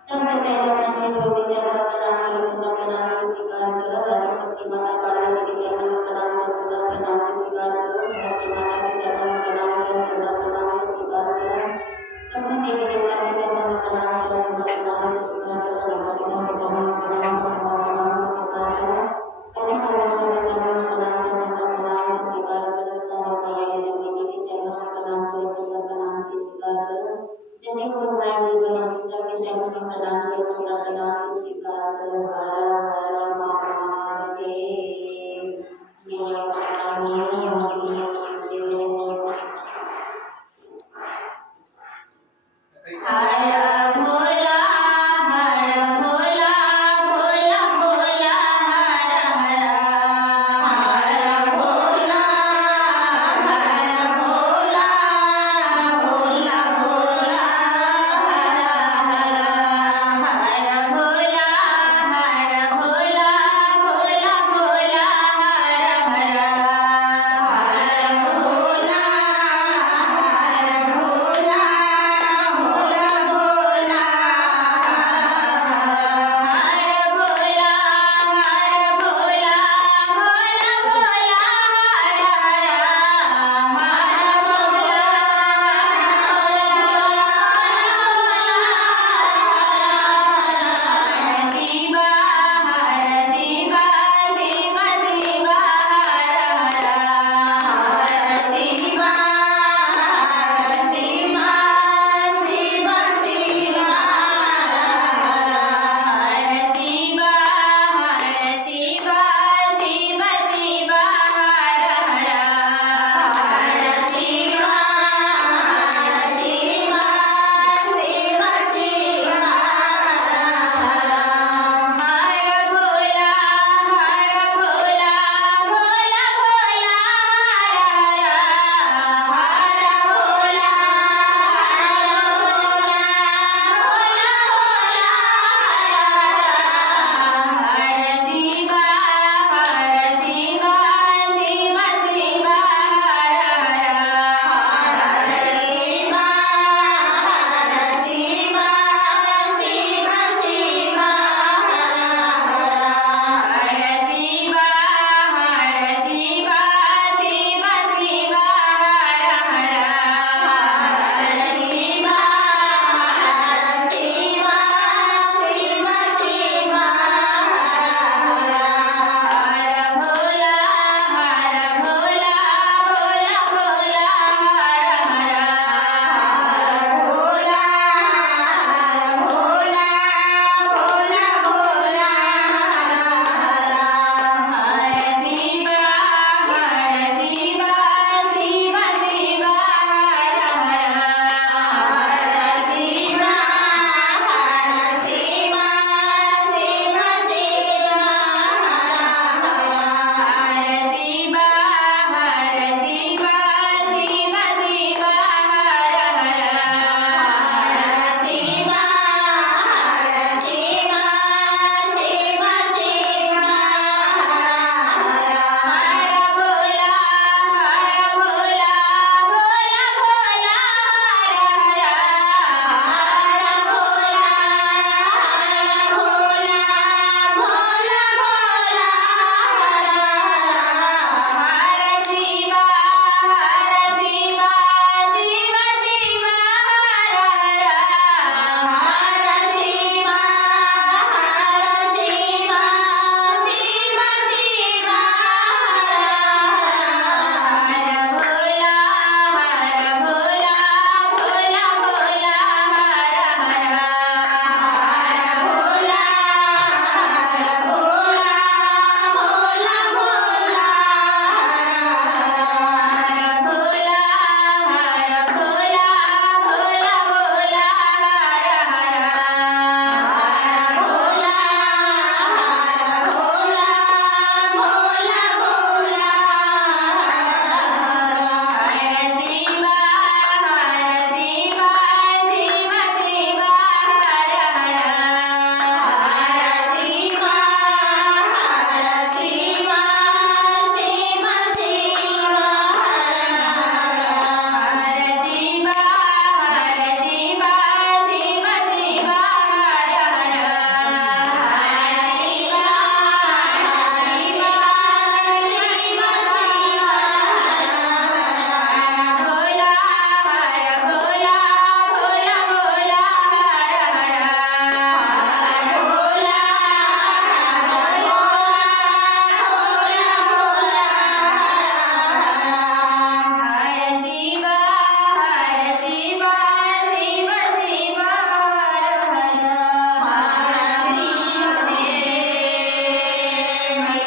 सबसे पहले अपने सैकड़ों के चरणों में प्रणाम करें, चरणों प्रणाम को स्वीकार करो। दादी शक्ति माता काली के चरणों में प्रणाम करो, चरणों प्रणाम को स्वीकार करो। धरती माता के चरणों में प्रणाम करो, चरणों प्रणाम को स्वीकार करो। सभी देवी देवता के चरणों में प्रणाम करो, चरणों प्रणाम को स्वीकार करो। लक्ष्मी के चरणों में प्रणाम करो, चरणों प्रणाम को स्वीकार करो। कन्या भगवान के चरणों में प्रणाम करो, चरणों प्रणाम को स्वीकार करो। सारी मैया देवी के चरणों में प्रणाम करो, चरणों प्रणाम को स्वीकार करो। जितने गुरु माया जीवन सबके चरणों में प्रणाम करो, चरणों प्रणाम को स्वीकार करो। हर हर महादेव।